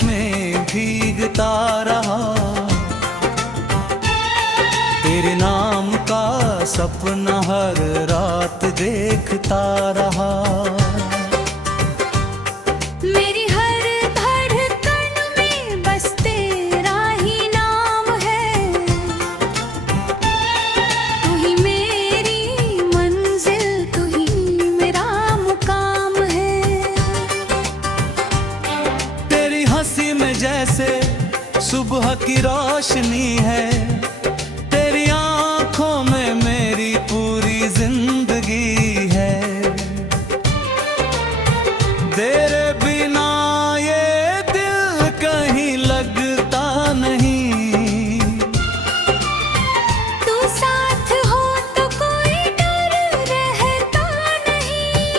उसमें भीगता रहा। तेरे नाम का सपना हर रात देखता रहा। मेरी हर धड़कन में बस तेरा ही नाम है। तू ही मेरी मंजिल, तू ही मेरा मुकाम है। तेरी हंसी में जैसे सुबह की रोशनी है। तेरी आंखों में मेरी पूरी जिंदगी है। तेरे बिना ये दिल कहीं लगता नहीं। तू साथ हो तो कोई डर रहता नहीं।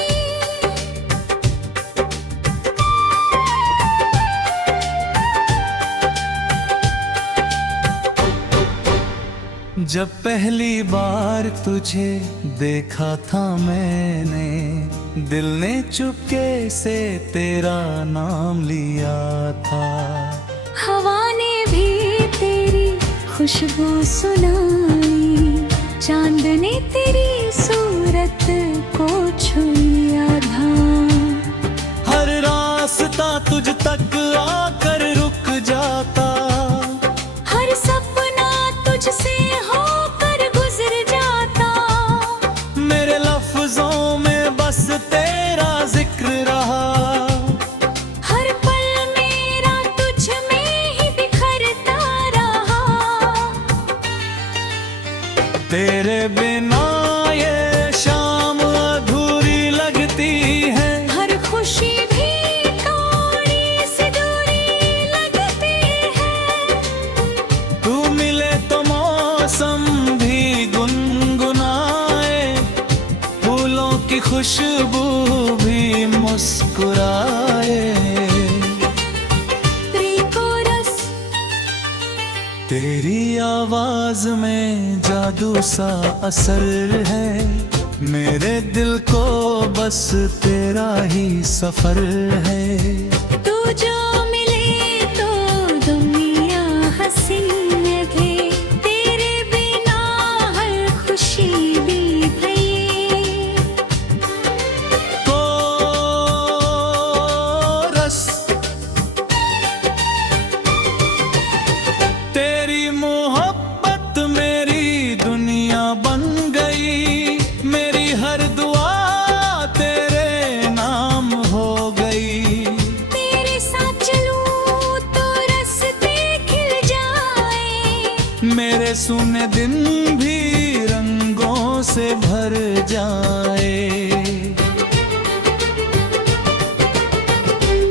जब पहली बार तुझे देखा था मैंने, दिल ने चुपके से तेरा नाम लिया था। हवा ने भी तेरी खुशबू सुनाई, चांद ने तेरी सूरत को छू लिया था। हर रास्ता तुझ तक आकर रुक जाता। हर सपना तुझसे होकर गुजर जाता। मेरे लफ्जों में बस तेरा जिक्र रहा। हर पल मेरा तुझ में ही बिखरता रहा। तेरे बिना ये शाम अधूरी लगती है। हर खुशी भी थोड़ी सी दूरी लगती है। तू मिले तो मौसम भी गुनगुनाए, फूलों की खुशबू भी मुस्कुराए। प्री-कोरस तेरी आवाज में जादू सा असर है। मेरे दिल को बस तेरा ही सफर है। तू जो मिले तो दुनिया हंसी लगे। तेरे बिना हर खुशी भी भई। कोरस तेरी मोहब्बत मेरी दुनिया बन गई। मेरी हर दुआ तेरे नाम हो गई। तेरे साथ चलूं तो रास्ते खिल जाए। मेरे सुने दिन भी रंगों से भर जाए।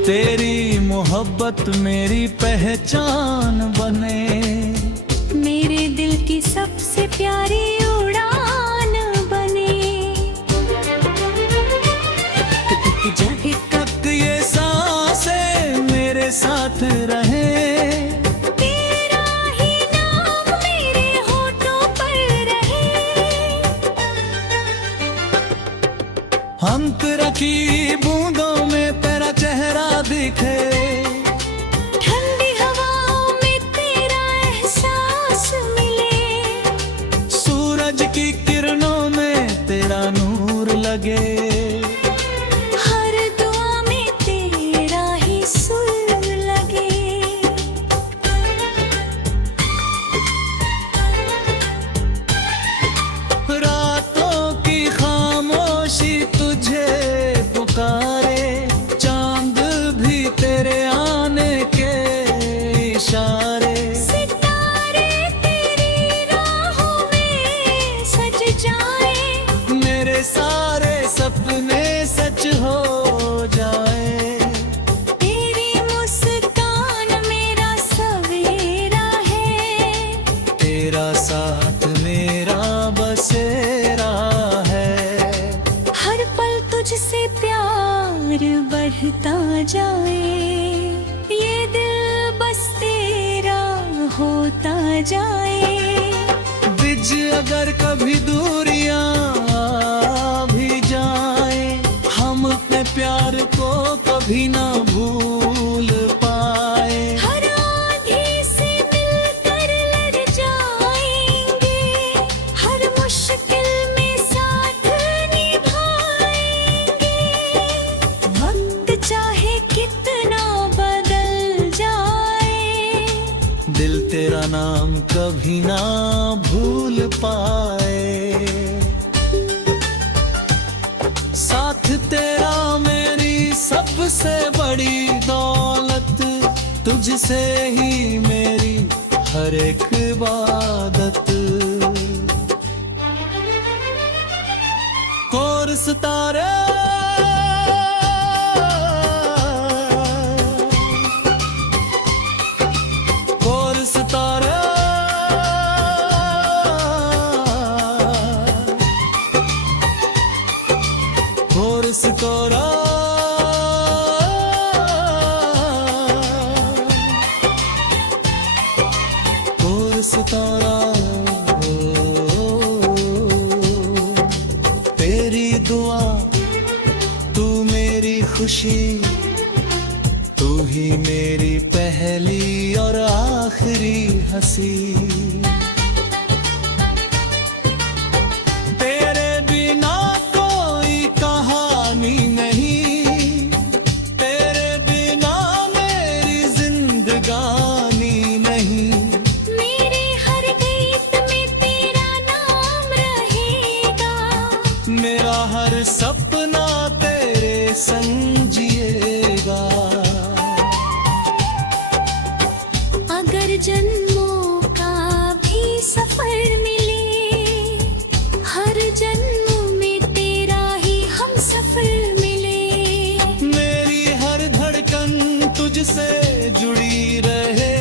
तेरी मोहब्बत मेरी पहचान बने। मेरे दिल की सबसे प्यारी उड़ान बने। जब तक ये सांसें मेरे साथ रहे। तेरा ही नाम मेरे होठों पर रहे। अंतरा की बूंदों में तेरा चेहरा दिखे। ठंडी हवाओं में तेरा एहसास मिले। सूरज की किरणों में तेरा नूर लगे। हर दुआ में तेरा ही सुर लगे। रातों की खामोशी तुझे पुकारे। चांद भी तेरे आने के इशारे। सितारे तेरी राहों में सज जाए। मेरे सारे सपने सच हो जाए। तेरी मुस्कान मेरा सवेरा है। तेरा साथ मेरा बसेरा है। हर पल तुझसे प्यार बढ़ता जाए। ये दिल बस तेरा होता जाए। बिज अगर कभी दूरियां आ भी जाए, हम अपने प्यार को कभी ना भूल पाए। तेरा नाम कभी ना भूल पाए। साथ तेरा मेरी सबसे बड़ी दौलत, तुझसे ही मेरी हर एक इबादत। कोर सितारे कोर सितारे कोर सितारा कोर सितारा। तेरी दुआ तू मेरी खुशी, तू ही मेरी पहली और आखिरी हंसी। तेरे बिना कोई कहानी नहीं, तेरे बिना मेरी जिंदगानी नहीं। मेरे हर गीत में तेरा नाम रहेगा, मेरा हर सपना तेरे संग जिएगा। अगर जन्मों का भी सफर मिले, हर जन्म में तेरा ही हम सफर मिले। मेरी हर धड़कन तुझसे जुड़ी रहे,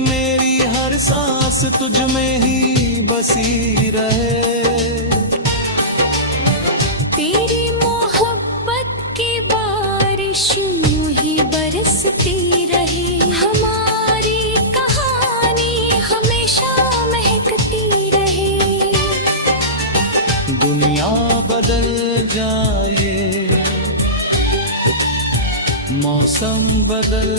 मेरी हर सांस तुझ में ही बसी रहे। तेरी मोहब्बत की बारिश यूं ही बरसती रहे, हमारी कहानी हमेशा महकती रहे। दुनिया बदल जाए, मौसम बदल